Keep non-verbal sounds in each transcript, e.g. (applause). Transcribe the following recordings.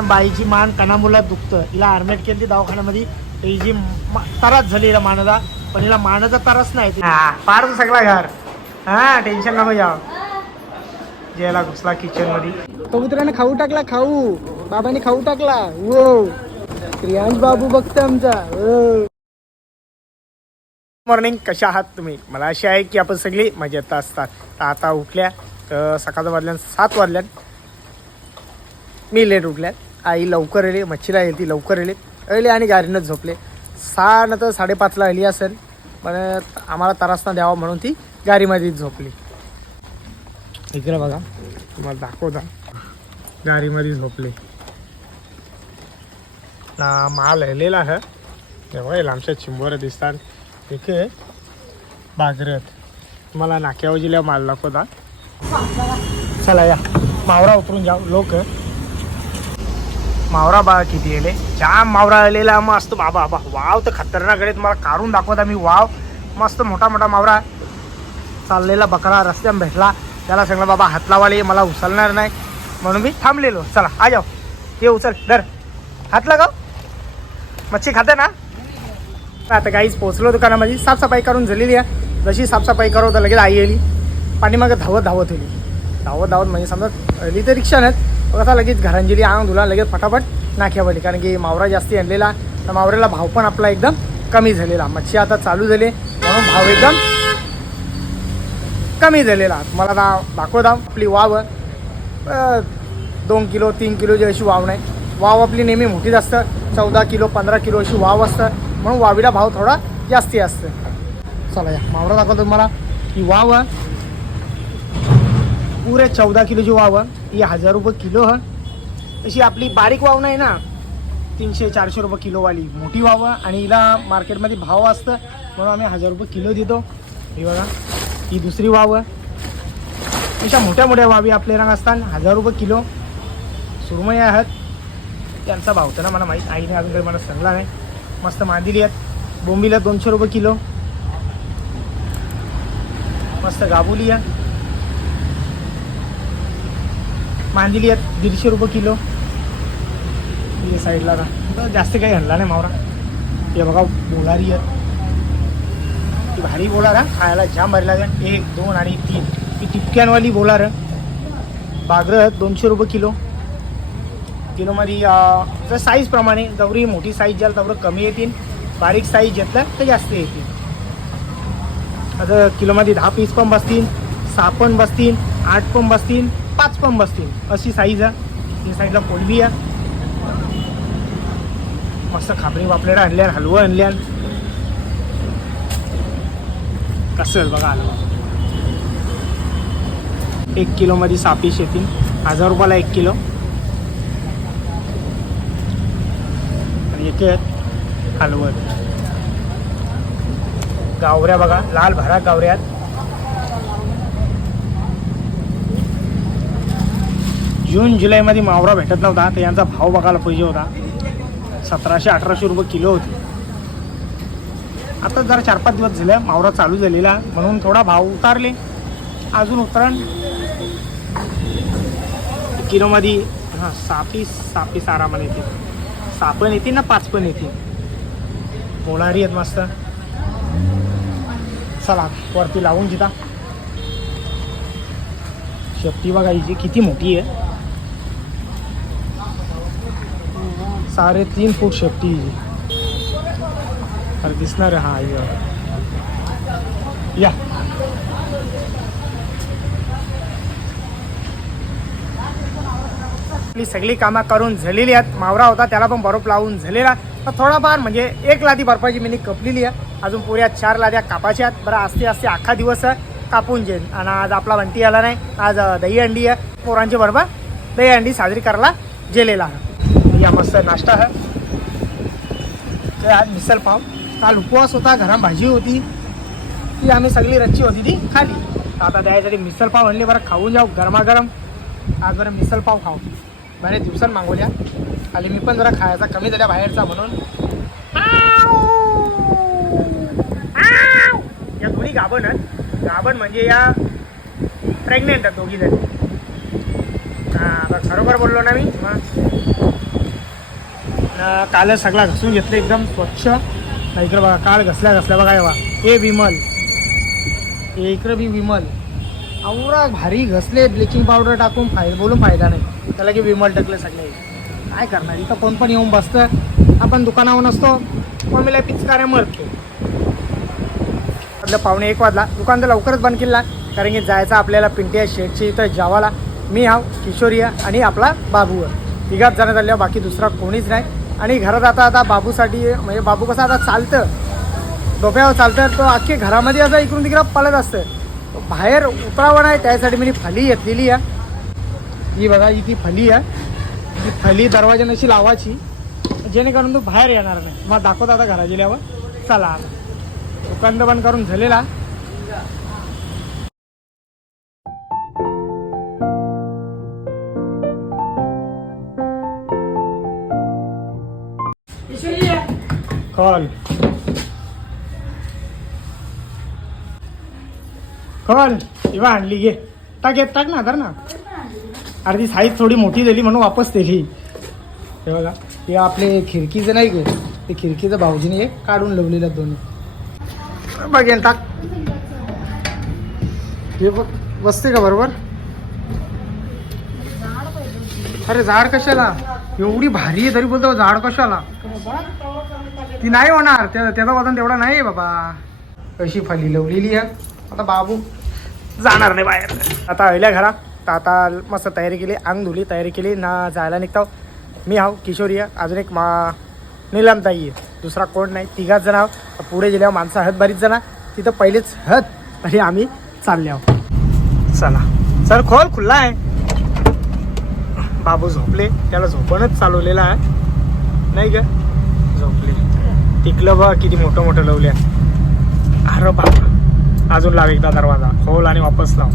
बाईची मान कणामुला दुखतं. हिला ॲडमिट केली ती दवाखान्यामध्ये. हिची मा- त्रास झाली हिला मानाचा पण हिला मानाचा त्रास नाही. हा फार सगळा घर. हा टेन्शन नको जाव जेला घुसला किचनमध्ये कबुतराने खाऊ टाकला खाऊ. बाबाने खाऊ टाकला. वो प्रियांश बाबू बघतो आमचा. हो. मॉर्निंग कशा आहात तुम्ही? मला अशी आहे की आपण सगळी मजेत असतात. तर आता उठल्या. तर सकाळच्या वाजल्यान सात वाजल्यात. Me let उठल्यात. आई लवकर येली मच्छीला येईल ती लवकर येले अली आणि गाडीनंच झोपले. सहा न तर साडेपाचला आली असेल पण आम्हाला तरासना द्यावा म्हणून ती गाडीमध्येच झोपली. इकडे बघा तुम्हाला दाखवता. गाडीमध्ये झोपले. ना माल हलेला आहे. तेव्हा येईल आमच्या चिंबोरं दिसतात. इथे बाजरत तुम्हाला नाक्यावर जिल्हा माल दाखवता. चला या मावरा उतरून जाऊ. लोक मावरा बा किती येले? जाम मावरा आलेला मस्त. बाबा बाबा वाव तर खतरनाक आहे तुम्हाला काढून दाखवता मी वाव मस्त मोठा मोठा मावरा चाललेला बकरा रस्त्यात भेटला. त्याला सांगलं बाबा हात लावाले मला उचलणार नाही. म्हणून मी थांबलेलो. चला आ जाऊ. ये उचल डर हात लगाव. मच्छी खाते ना? आता काहीच पोचलो दुकानामध्ये. साफसफाई करून झालेली आहे. जशी साफसफाई करू तर लगेच आई आली पाणी मग धावत धावत होईल धावत धावत म्हणजे समजा इथे रिक्षा नाहीत. मग आता लगेच घरांजिली आणून धुला लगेच फटाफट नाक्यावली कारण की मावरा जास्ती आणलेला तर मावऱ्याला भाव पण आपला एकदम कमी झालेला. मच्छी आता चालू झाले म्हणून भाव एकदम कमी झालेला. तुम्हाला दा दाखवता आपली वाव. दोन किलो तीन किलोची अशी वाव नाही. वाव आपली नेहमी मोठीच असतं. चौदा किलो पंधरा किलो अशी वाव असतं. म्हणून वावीला भाव थोडा जास्ती असतं. चला या मावरा दाखवतो तुम्हाला. की वाव पुरे चौदा किलोची वावं ही हजार रुपये किलो ह। तशी आपली बारीक वाव नाही ना तीनशे चारशे रुपये किलोवाली मोठी वावं आणि हिला मार्केटमध्ये भाव असतं म्हणून आम्ही हजार रुपये किलो देतो. ही बघा ही दुसरी वावं अशा मोठ्या मोठ्या वावी आपले रंग असतात हजार रुपये किलो. सुरमई आहेत. त्यांचा भाव तर ना मला माहीत आईने अजून काही मला सांगला नाही. मस्त मांदिली आहेत. बोंबीला दोनशे रुपये किलो. मस्त गाबुली आहे. मांदिली आहेत दीडशे रुपये किलो. या साईडला जास्त काही हल्ला नाही मावरा. हे बघा बोलारी आहेत. ती भारी बोलार हा. खायला जाम भारी लागेल. एक दोन आणि तीन. ही टिपक्यांवाली बोलार. बागरं आहेत दोनशे रुपये किलो. किलोमध्ये जर साईजप्रमाणे जेवढी मोठी साईज जाल तेवढं कमी येतील. बारीक साईज घेतलं तर जास्त येतील. आता किलोमध्ये दहा पीस पण बसतील सहा पण बसतील आठ पण बसतील. पाच पंप बसतील अशी साईज आहे. या साईडला कोलबी आहे. मस्त खापरी वापलेला आणल्या हलवं आणल्यान. कसं बघा हलवा. एक किलोमध्ये सहा येतील हजार रुपयाला एक किलो. आणि एक हलवत गावऱ्या बघा लाल भरा गावऱ्यात. जून जुलैमध्ये मावरा भेटत नव्हता तर यांचा भाव बघायला पाहिजे होता. सतराशे अठराशे रुपये किलो होते. आता जरा चार पाच दिवस झाले मावरा चालू झालेला म्हणून थोडा भाव उतारले. अजून उतरण. किलोमध्ये हां सापी सापी सारामध्ये येते. आरामाने पण येते ना पाच पण येते. बोलारी आहेत मस्त. चला वरती लावून जिता. शेपटी बघा हिची किती मोठी आहे. साडे तीन फूट शेपटी हिची अरे दिसणार आहे हा या। या। आपली सगळी कामं करून झालेली आहेत. मावरा होता त्याला पण बरोबर लावून झालेला. तर थोडाफार म्हणजे एक लादी बर्फाची मी कपलेली आहे. अजून पुऱ्या चार लाद्या कापाच्या आहेत. बरं असते असते अख्खा दिवस कापून जेन. आणि आज आपला वंटी आला नाही. आज दही अंडी आहे. पोरांची बरोबर दही अंडी साजरी करायला गेलेला आहे. या मस्त नाश्ता है। ते आज मिसल पाव। काल उपवास होता घरा भाजी होती। ती आम्ही सगळी रच्ची होती ती खाली। आता त्यासाठी मिसल पाव आणले बरं खाऊन जाऊ गरमागरम आज बरं मिसल पाव खाऊ। बरे दिवसांत मागवल्या खाली मी पण जरा खायचा कमी झाल्या बाहेरचा म्हणून। या दोन्ही गाभण आहेत. गाभण म्हणजे या प्रेग्नेंट आहेत दोघी जणी. हां आता बरोबर बोललो ना मी अं, कालच सगळा घसून घेतलं एकदम स्वच्छ. इकडं बघा काल घसल्या घसल्या बघा बा हे विमल. हे इकडं बी विमल. आवरा भारी घसले ब्लिचिंग पावडर टाकून फाय बोलून फायदा नाही. त्याला की विमल टाकले सगळे. काय करणार? इथं कोण पण येऊन बसतं. आपण दुकानावर नसतो. मम्मीला पिचकाऱ्या मरतो. आपलं पाहुणे एक वाजला. दुकान तर लवकरच बंद केला. कारण की जायचं आपल्याला पिंट्या शेटची इथं जावाला मी हाव किशोरिया आणि आपला बाबू तिघाच तिघात जण बाकी दुसरा कोणीच नाही. आणि घरात आता आता बाबूसाठी म्हणजे बाबू कसं आता चालतं डोक्यावर चालतं तो अख्खे घरामध्ये असं इकडून तिकडं पळत असतं बाहेर उतरावं नाही त्यासाठी मी फली घेतलेली आहे. ही बघा ही ती फली आहे. ती फली दरवाजाने अशी लावायची जेणेकरून तो बाहेर येणार नाही. मग दाखवत आता घरा गेल्यावर चला दुकान तर बंद करून झालेला. कॉल कॉल इवा आणली घे टाक येत टाक ना तर ना अरे ती साईज थोडी मोठी झाली म्हणून वापस दिली. हे बघा हे आपले खिडकीचं नाही गे ते खिडकीचं भाऊजीने हे काढून लावलेलं दोन्ही बघेन टाक. हे बघ बसते का बरोबर? अरे झाड कशाला? एवढी भारी आहे तरी बोलतो झाड कशाला? ती नाही होणार त्या त्याचा वजन तेवढा नाही बाबा. अशी फली लवलेली आहे. आता बाबू जाणार नाही बाहेर. आता आल्या घरा. तर आता मस्त तयारी केली अंग धुली तयारी केली ना जायला निघतो. मी हाव किशोरी आहे. अजून एक मा निलमताई आहे. दुसरा कोण नाही. तिघाच जण आहो पुढे गेल्यावर माणसं हत बरीच जण. तिथं पहिलेच हत. तरी आम्ही चालले आहो चला. सर खोल खुल्ला आहे. बाबू झोपले. त्याला झोपणच चालवलेला आहे. नाही का? झोपले. टिकलं बघ किती मोठं मोठं लावले. अरे बाबा अजून लाव एकदा दरवाजा. खोल आणि वापस लाव.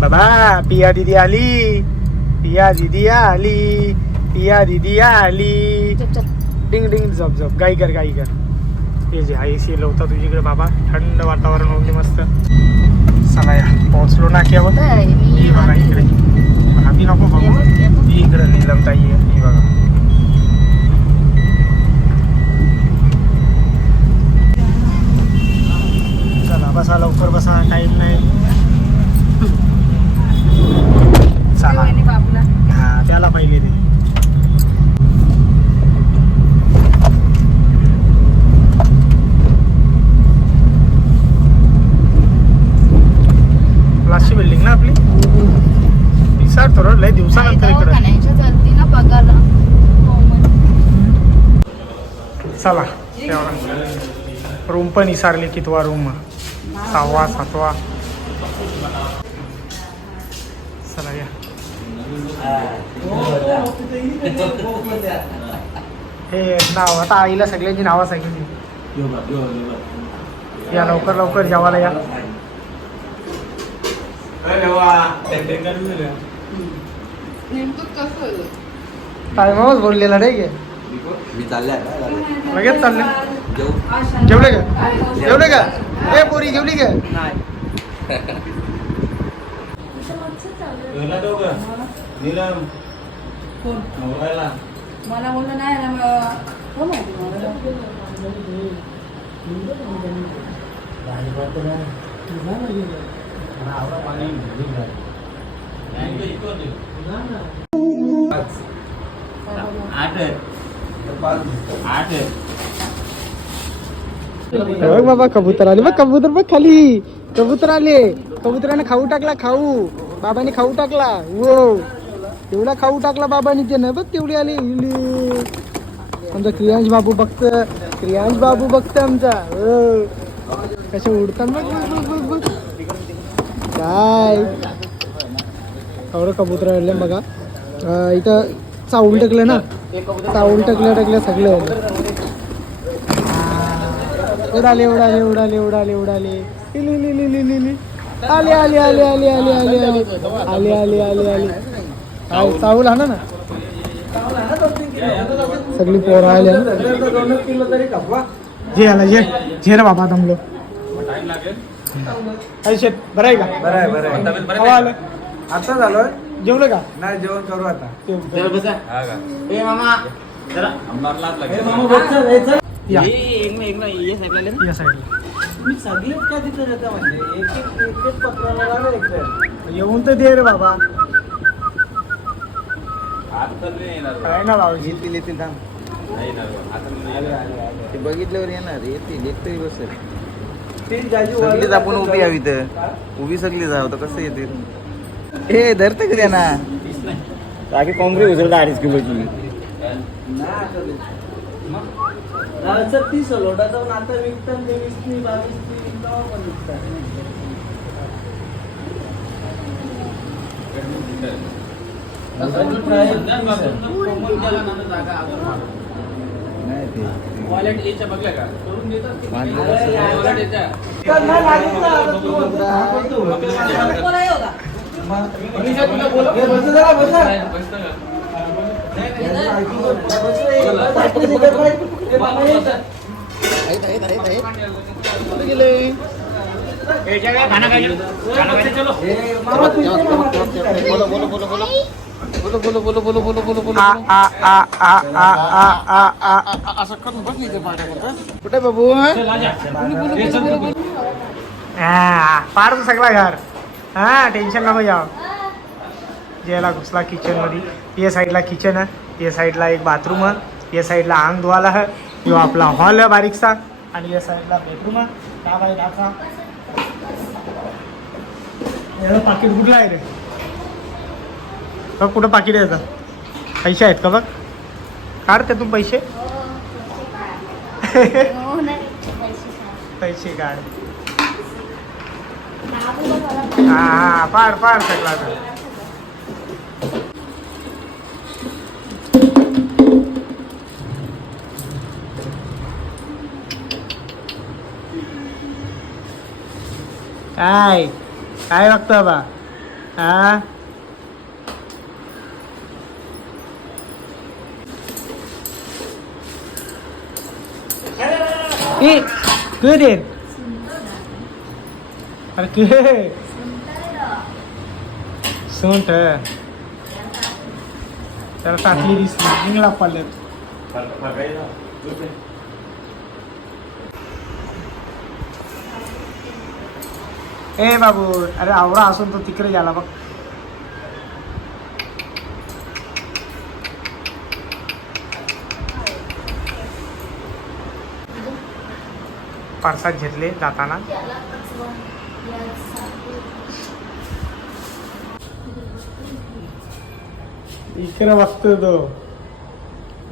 बाबा पिया दिदी आली. पिया दिदी आली. पिया दिदी आली. डिंग डिंग झप झप. गाई कर गाई कर. हे जे आई सी लावता तुझीकडे बाबा. थंड वातावरण होते मस्त. चला या. पोहोचलो ना केवळ. ही बघा इकडे. आम्ही नको बघू ती इकडे नीलमताई आहे ही बघा चला बसा लवकर बसा टाईम नाही. (laughs) चला. हा त्याला पहिले दे लास्टची बिल्डिंग ना आपली विचार थोडं लय दिवसानंतर इकडे चला रूम पण विसारली कितवा रूम सहावा सातवा. चला या. हे नाव आता आईला सगळ्यांची नावं सांगितली. या लवकर लवकर जेवायला या. टायमावच बोललेला नाही गे. मी चालल्या लगेच चालले. जेवले का जेवले का ए पोरी जेवली का मला बोललं नाही ना मग हो माहिती मला बघ बाबा कबूतर आले. बघ कबूतर बघ खाली. कबूतर आले. कबुतराने खाऊ टाकला खाऊ. बाबाने खाऊ टाकला. वो एवढा खाऊ टाकला बाबाने ते बघ तेवढी आली. इली. आमचा क्रियांश बाबू बघत. क्रियांश बाबू बघत आमचा. हो. कसे उडतात बघ बघ बघ बघ काय? एवढं कबूतर आले बघा. इथं चावूल टाकलं ना. चावूल टाकल्या टाकल्या सगळं. उडाले उडाले उडाले उडाले उडाले. इली, इली, इली, इली. आले आले आले आले आले आले आले. आले आले आले आले. आले चावल हा ना. सगळी पोरं आले जे आला जे जे रे बाबा दमलो. काय शेत बरं आहे का? बरं आहे बरं आहे. आलं. आता झालं जेवलं का? नाही जेवण करू आता. या. या साईडला मी सगळेच का तिथं येतं म्हणजे एक एक एक एक लागलं एकटं. येऊन तर दे रे बाबा. काय ना भाऊजी येतील येतील थांब. ते बघितल्यावर येणार. येतील एक तरी बसेल. ते जाजी सगळीच वळलं आपण उभी यावी तर उभी सगळी जाऊ तर कसं येतील? ए धरते का त्यांना? बाकी काँग्रेस उचलता अडीच किलोची. सर ती सलोटा जाऊन आता विकतात ते ती बावीस ती तेव्हा पण विकतात. वॉलेट याच्या बघल्या का? करून देतात वॉलेट याच्या? बोलो बोलो बोलो बोलो बोलो बोलो असं करून बघ नाही पाठवत कुठे बाबू फार सगळा घर. हा टेन्शन नको जाओ ज्याला घुसला किचनमध्ये या साईडला किचन आहे. या साईडला एक बाथरूम आहे. या साईडला अंग धुवाला आहे. किंवा आपला हॉल आहे बारीकसा. आणि या साईडला बेडरूम आहे. का बाई दाखवा. पाकिट कुठलं आहे रे? बघ कुठं पाकिट आहे पैसे आहेत का बघ? काढ त्यातून पैसे. पैसे काढ. हा हा पाड फार सगळा Ai, ai, Octava. Ah. e, Good in. Okay. Sunt. Ela tá aqui, ele lá, paleta. Paga aí, lá. Tudo bem. ए बाबू अरे आवरा असून तो तिकडे गेला बघ. परसाद घेतले जाताना. इकडे बघतोय तो.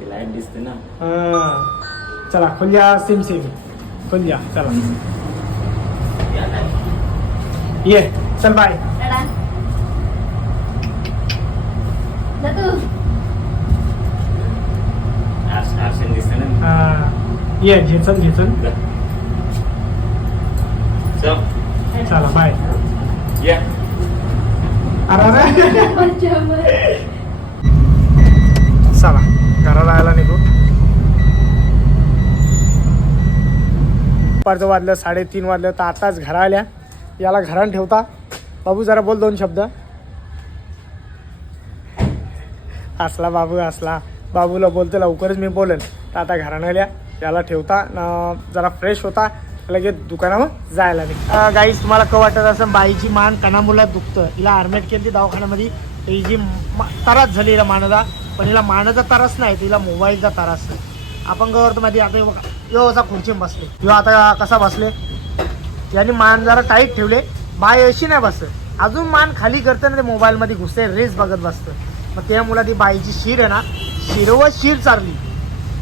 लाइट दिसते ना. हा. चला खुल्या सिम सिम खुल्या चला. ये चल बाय दिसते ना. हा. ये घेचन घेचन चला. बाय. चला घराला जायला निघू. दुपारचं वाजलं साडेतीन वाजलं तर आताच घरा आल्या. याला घरान ठेवता. बाबू जरा बोल दोन शब्द. असला बाबू असला. बाबूला बोलतो लवकरच मी बोलेन. तर आता घरानं आल्या. याला ठेवता. जरा फ्रेश होता. लगेच दुकानावर जायला नाही गाईस तुम्हाला क वाटत असं बाईची मान कणामुला दुखतं. हिला आर्मेट केली दवाखान्यामध्ये. ही जी मा- झाली हिला मानाला पण हिला मानाचा तरास नाही. तिला मोबाईलचा तरास नाही. आपण गवर माहिती आता बघा यो असा खुर्चीत बसले. यो आता कसा बसले? यांनी मान जरा टाईट ठेवले बाय अशी नाही बसत. अजून मान खाली करते ना ते मोबाईलमध्ये घुसते रेस बघत बसतं मग त्यामुळे ती बाईची शिर आहे ना शिरवर शिर चालली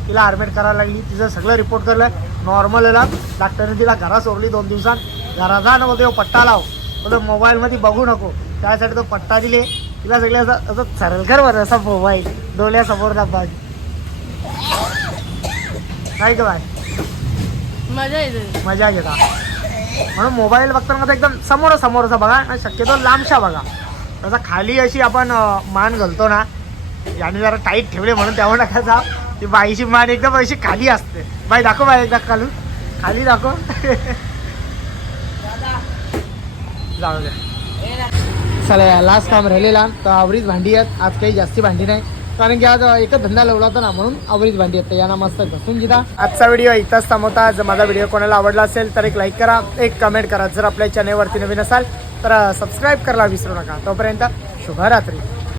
तिला ॲडमिट करायला लागली तिचं सगळं रिपोर्ट करलं नॉर्मल आला डॉक्टरने तिला घरा सोडली दोन दिवसात. घरा जा नको तो पट्टा लाव. बोलतो मोबाईलमध्ये बघू नको. त्यासाठी तो पट्टा दिले. तिला सगळं असं असं सरळ कर बरं असा मोबाईल डोळ्यासमोर दाबा नाही का बाय? मजा येते. मजा घेता म्हणून मोबाईल बघताना कसं एकदम समोर समोरचा बघा आणि शक्यतो लांबशा बघा. तसा खाली अशी आपण मान घालतो ना याने जरा टाईट ठेवले म्हणून त्यामुळे टाकायचा ती बाईची मान एकदम अशी खाली असते. बाई दाखव बाई एकदा खालू. खाली दाखव. जाऊ द्या चला लास्ट काम राहिलेला. तर आवरीच भांडी आहेत. आज काही जास्ती भांडी नाही. कारण की आज एकच धंदा लावला होता ना म्हणून आवरीत भांडी येते यांना मस्त घसून घेता आजचा व्हिडिओ इथंच थांबवता. जर माझा व्हिडिओ कोणाला आवडला असेल तर एक लाईक करा एक कमेंट करा. जर आपल्या चॅनेलवरती नवीन असाल तर सबस्क्राईब करायला विसरू नका. तोपर्यंत शुभरात्री.